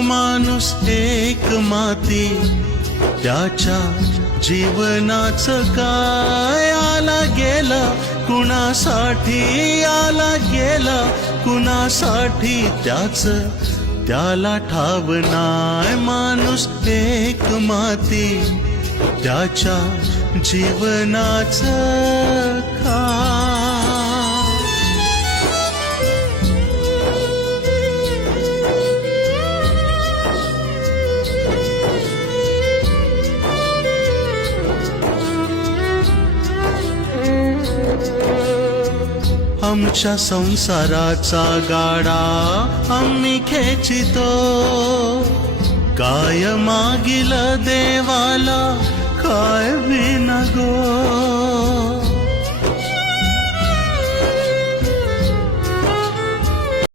माणूस एक माती, त्याच्या जीवनाचं काय, आला गेला कुणासाठी, आला गेला कुणासाठी, त्याला ठाव नाय. माणूस एक माती, त्याच्या जीवनाचं काय. आमच्या संसाराचा गाडा आम्ही खेचितो, काय मागिल देवाला काय बी नको.